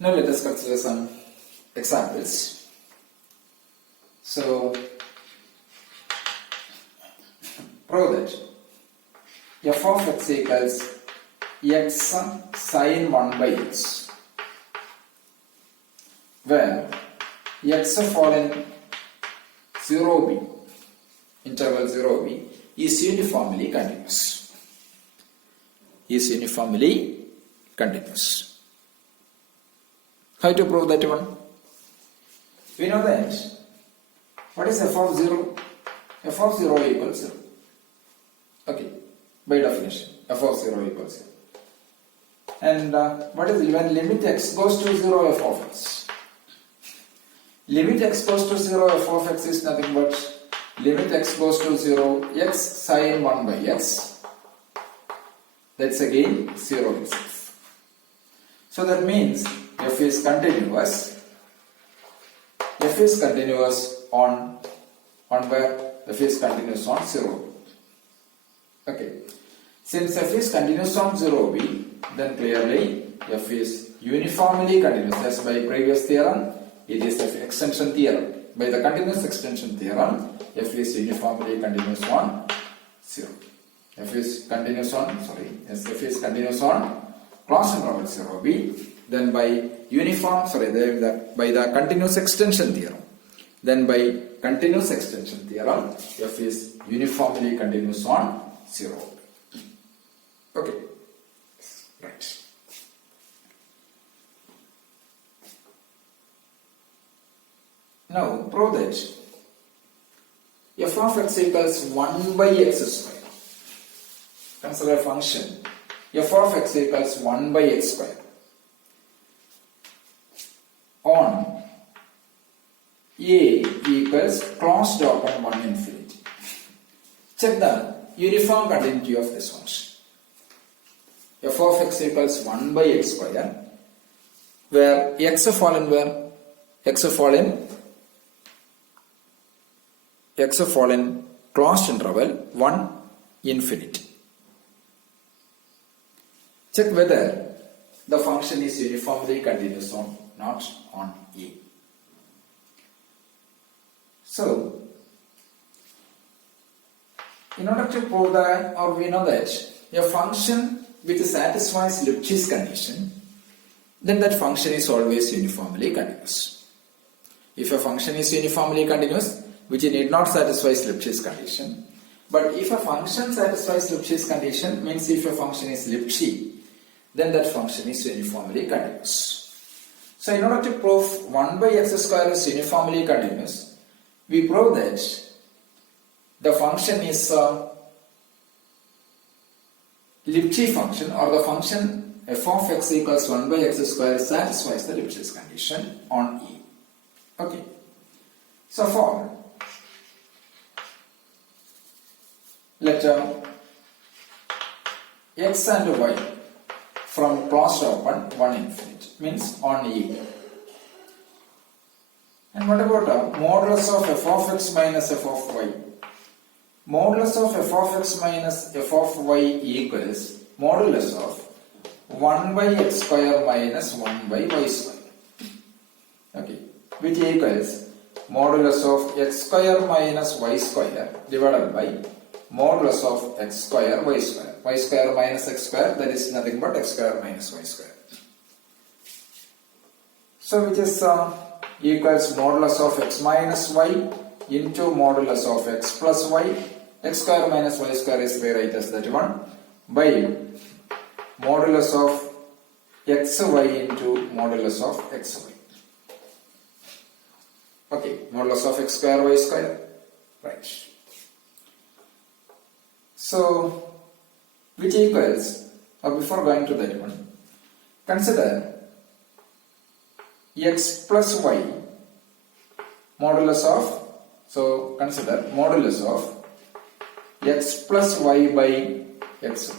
Now let us consider some examples. So, prove that f of x equals x sin 1 by x, where x fall in 0b, interval 0b, is uniformly continuous. Is uniformly continuous. How to prove that one? We know that what is f of 0? F of 0 equals 0. Okay, by definition, f of 0 equals 0. And what is when limit x goes to 0 f of x? Limit x goes to 0 f of x is nothing but limit x goes to 0 x sin 1 by x. That's again 0 itself. So that means f is continuous. F is continuous on where? F is continuous on 0. Okay. Since f is continuous on 0b, then clearly f is uniformly continuous. That's by previous theorem. It is the extension theorem. By the continuous extension theorem, f is uniformly continuous on 0. F is continuous on closed interval 0b. Then by by the continuous extension theorem. Then by continuous extension theorem, f is uniformly continuous on 0. Okay. Right. Now prove that f of x equals 1 by x square. Consider a function f of x equals 1 by x square on a equals closed open 1 infinity. Check the uniform continuity of this function. F of x equals 1 by x square, where x fall in where? X fall in closed interval 1 infinity. Check whether the function is uniformly continuous or not on A. So, in order to prove that, or we know that a function which satisfies Lipschitz condition, then that function is always uniformly continuous. If a function is uniformly continuous, which need not satisfy Lipschitz condition, but if a function satisfies Lipschitz condition, means if a function is Lipschitz, then that function is uniformly continuous. So in order to prove 1 by x square is uniformly continuous, we prove that the function is a Lipschitz function, or the function f of x equals 1 by x square satisfies the Lipschitz condition on E. Okay. So for let x and y from closed open 1 infinity, means on E. And what about modulus of f of x minus f of y? Modulus of f of x minus f of y equals modulus of 1 by x square minus 1 by y square. Okay, which equals modulus of x square minus y square divided by modulus of x square y square. Y square minus x square, that is nothing but x square minus y square. So which is equals modulus of x minus y into modulus of x plus y. X square minus y square is rewrite as that one by modulus of xy into modulus of xy. Okay, modulus of x square y square. Right. So, which equals, or before going to that one, consider x plus y modulus of, so consider modulus of x plus y by xy.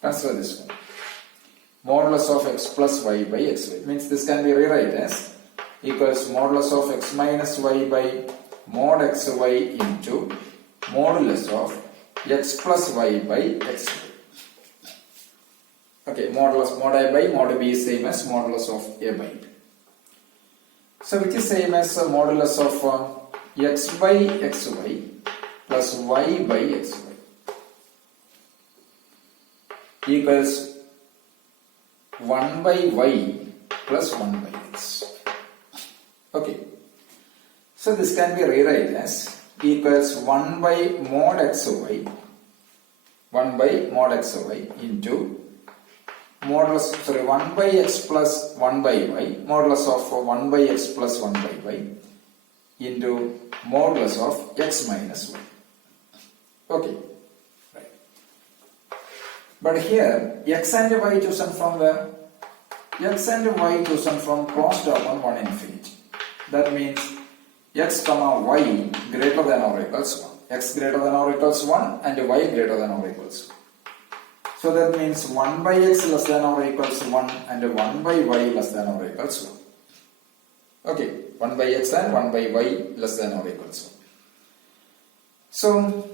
Consider this one. Modulus of x plus y by xy. Means this can be rewrite as equals modulus of x minus y by mod xy into modulus of x plus y by xy. Okay, modulus mod A by mod B is same as modulus of A by B. So which is same as modulus of x by xy plus y by xy equals 1 by y plus 1 by x. Okay. So this can be rewritten as equals 1 by mod xy 1 by mod xy into modulus 1 by x plus 1 by y modulus of 1 by x plus 1 by y into modulus of x minus y. Okay. Right. But here x and y chosen from where? X and y chosen from closed upon 1 infinity. That means x comma y greater than or equals 1. X greater than or equals 1 and y greater than or equals 1. So that means 1 by x less than or equals 1 and 1 by y less than or equals 1. Okay, 1 by x and 1 by y less than or equals 1. So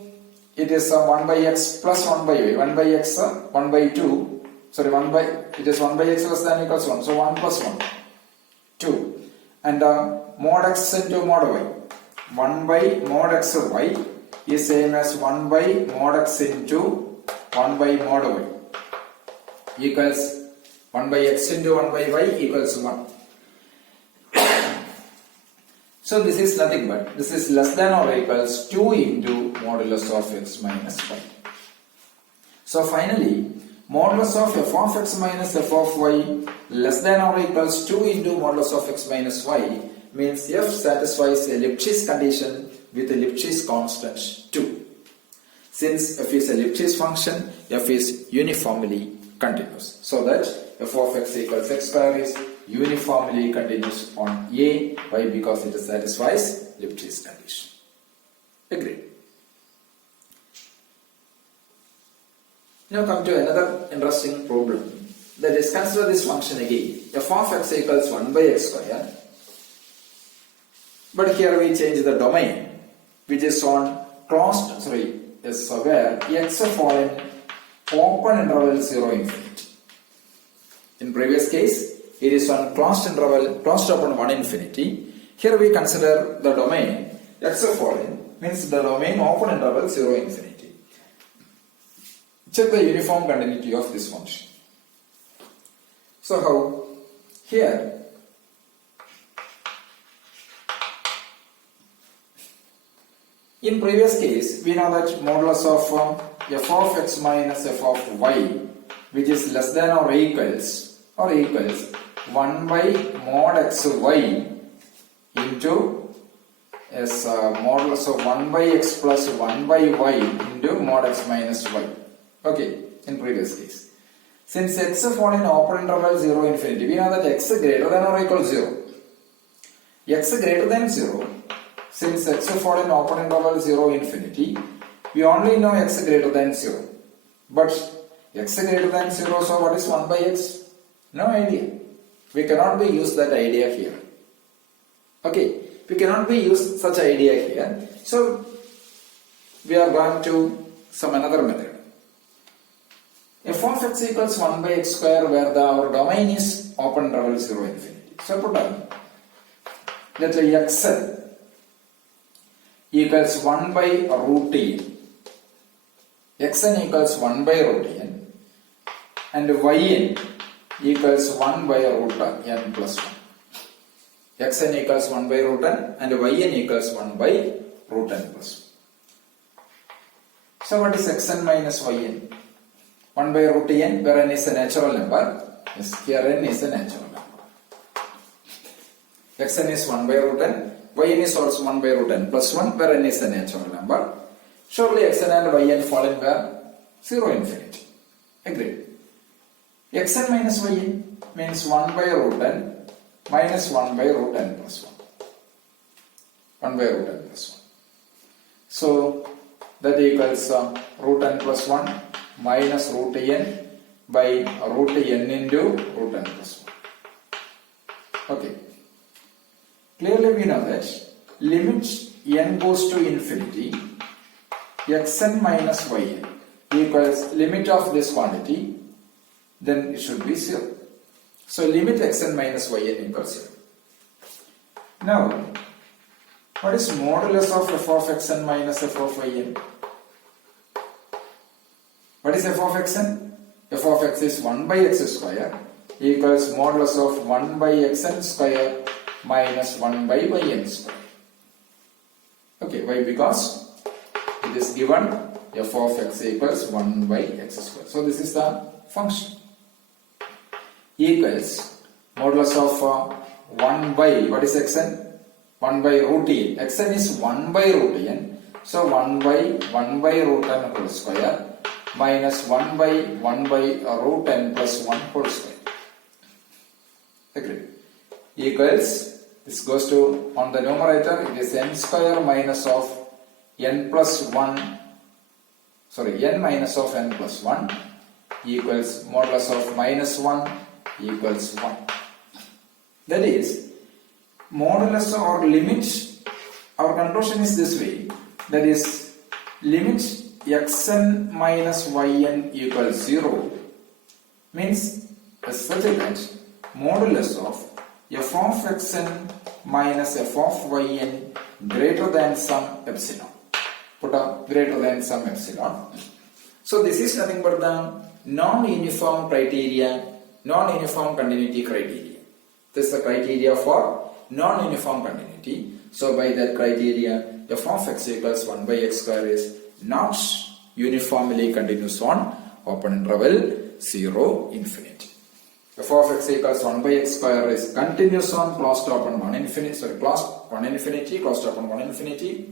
it is 1 by x plus 1 by y. 1 by x 1 by 2. Sorry, 1 by, it is 1 by x less than or equals 1. So 1 plus 1, 2. And mod x into mod y. 1 by mod x y is same as 1 by mod x into 1 by mod y equals 1 by x into 1 by y equals 1. So this is nothing but this is less than or equals 2 into modulus of x minus y. So finally modulus of f of x minus f of y less than or equals 2 into modulus of x minus y means f satisfies a Lipschitz condition with a Lipschitz constant 2. Since f is a Lipschitz function, f is uniformly continuous. So that f of x equals x square is uniformly continuous on A. Why? Because it satisfies Lipschitz condition. Agreed. Now come to another interesting problem. That is, consider this function again. F of x equals 1 by x square. But here we change the domain, which is on closed, where x fall in open interval 0 infinity. In previous case, it is on closed interval, closed upon 1 infinity. Here we consider the domain x fall in means the domain open interval 0 infinity. Check the uniform continuity of this function. So how? Here in previous case, we know that modulus of f of x minus f of y, which is less than or equals 1 by mod xy into modulus of 1 by x plus 1 by y into mod x minus y. Okay, in previous case. Since x fall in open interval 0 infinity, we know that x greater than or equals 0. X greater than 0. Since x fall in open interval 0 infinity, we only know x greater than 0. But x greater than 0, so what is 1 by x? No idea. We cannot be use that idea here. Okay, we cannot be use such idea here. So we are going to some another method. F of x equals 1 by x square where our domain is open interval 0 infinity. So put down that x equals 1 by root n. Xn equals 1 by root n and yn equals 1 by root n plus 1. Xn equals 1 by root n and yn equals 1 by root n plus 1. So what is xn minus yn? 1 by root n, where n is a natural number. Yes, here n is a natural number. Xn is 1 by root n. Yn is also 1 by root n plus 1, where n is a natural number. Surely xn and yn fall in where? 0 infinity. Agreed. Xn minus yn means 1 by root n minus 1 by root n plus 1. 1 by root n plus 1. So that equals root n plus 1 minus root n by root n into root n plus 1. Okay. Clearly we know that limit n goes to infinity, xn minus yn equals limit of this quantity then it should be 0. So limit xn minus yn equals 0. Now, what is modulus of f of xn minus f of yn? What is f of xn? F of x is 1 by x square equals modulus of 1 by xn square minus 1 by yn square. Okay, why? Because it is given f of x equals 1 by x square. So this is the function. Equals modulus of 1 by, what is xn? 1 by root n. Xn is 1 by root n. So 1 by root n whole square minus 1 by root n plus 1 whole square. Agree? Equals, this goes to, on the numerator, it is n square minus of n plus 1, sorry, n minus of n plus 1 equals modulus of minus 1 equals 1. That is, modulus or limit, our conclusion is this way, that is, limit xn minus yn equals 0 means such that modulus of f of xn minus f of yn greater than some epsilon. Put up greater than some epsilon. So this is nothing but the non-uniform criteria, non-uniform continuity criteria. This is the criteria for non-uniform continuity. So by that criteria, f of x equals 1 by x square is not uniformly continuous on open interval 0 infinity. F of x equals 1 by x square is continuous on closed open 1 infinity, sorry, closed 1 infinity, closed open 1 infinity,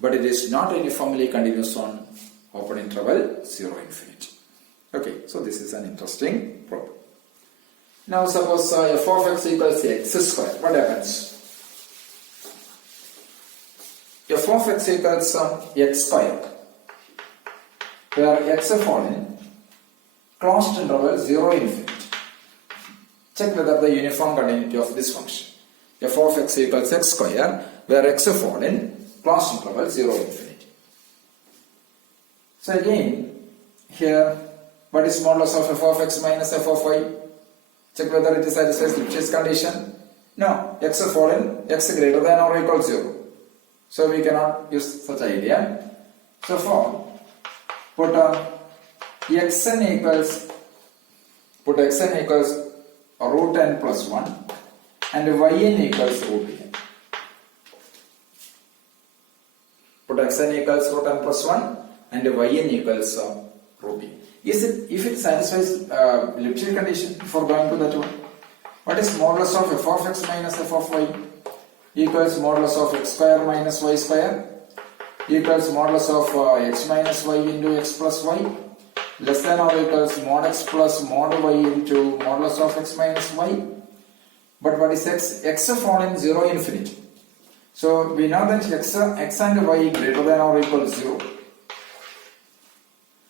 but it is not uniformly continuous on open interval 0 infinity. Okay, so this is an interesting problem. Now suppose f of x equals x square, what happens? F of x equals x square, where x fall in closed interval 0 infinity. Check whether the uniform continuity of this function. F of x equals x square, where x fall in closed interval 0 infinity. So again, here, what is modulus of f of x minus f of y? Check whether it satisfies Lipschitz condition. No, x fall in x greater than or equal 0. So we cannot use such idea. So for put xn equals root n plus 1 and yn equals root n. Put xn equals root n plus 1 and yn equals root n. Is it, if it satisfies Lipschitz condition before going to that one? What is modulus of f of x minus f of y? Equals modulus of x square minus y square equals modulus of x minus y into x plus y less than or equals mod x plus mod y into modulus of x minus y. But what is x? X fall in 0 infinity. So we know that x and y greater than or equal 0.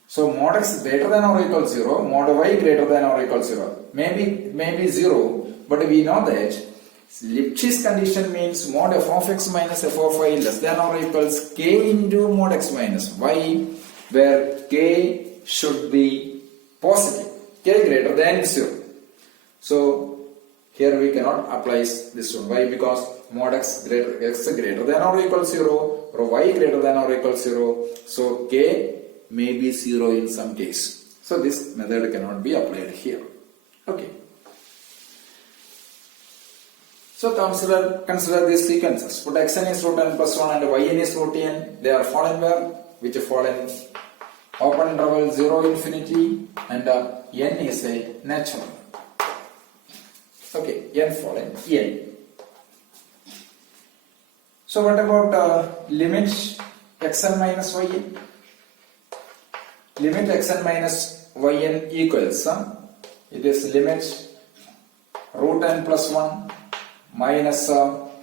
So mod x greater than or equal 0, mod y greater than or equal 0. Maybe 0, but we know that Lipschitz condition means mod f of x minus f of y less than or equals k into mod x minus y, where k should be positive, k greater than 0. So here we cannot apply this one. Why? Because mod x greater than or equal 0 or y greater than or equal 0. So k may be 0 in some case. So this method cannot be applied here. Okay. So consider these sequences. Put xn is root n plus 1 and yn is root n. They are fallen where? Which fall in open interval 0 infinity and n is a natural. Okay, n fall in n. So what about limit xn minus yn? Limit xn minus yn equals, it is limit root n plus 1 minus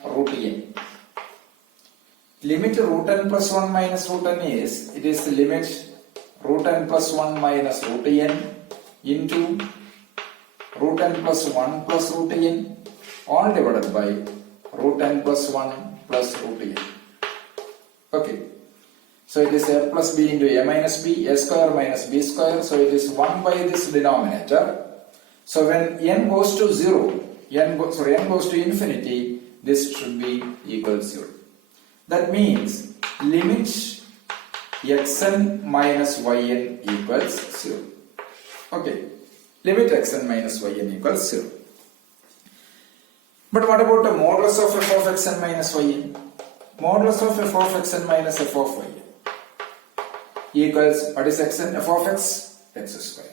root n. Limit root n plus 1 minus root n is, it is limit root n plus 1 minus root n into root n plus 1 plus root n all divided by root n plus 1 plus root n. Okay. So it is a plus b into a minus b, a square minus b square. So it is 1 by this denominator. So when n goes to 0, n goes to infinity, this should be equal to 0. That means limit xn minus yn equals 0. Okay, limit xn minus yn equals 0. But what about the modulus of f of xn minus yn? Modulus of f of xn minus f of yn equals, what is xn? F of x? X square.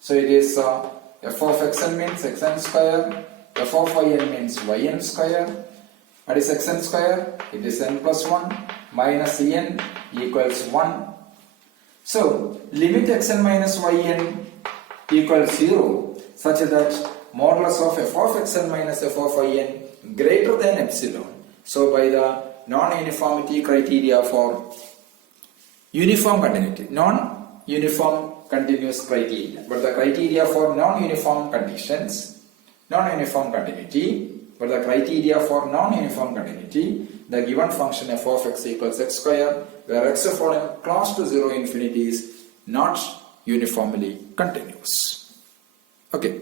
So it is f of xn means xn square, f of yn means yn square. What is xn square? It is n plus 1 minus n equals 1. So limit xn minus yn equals 0 such that modulus of f of xn minus f of yn greater than epsilon. So by the non-uniformity criteria for uniform continuity, non-uniform continuous criteria, but the criteria for non-uniform conditions, non-uniform continuity, but the criteria for non-uniform continuity, the given function f of x equals x square, where x falling close to 0 infinity is not uniformly continuous. Okay.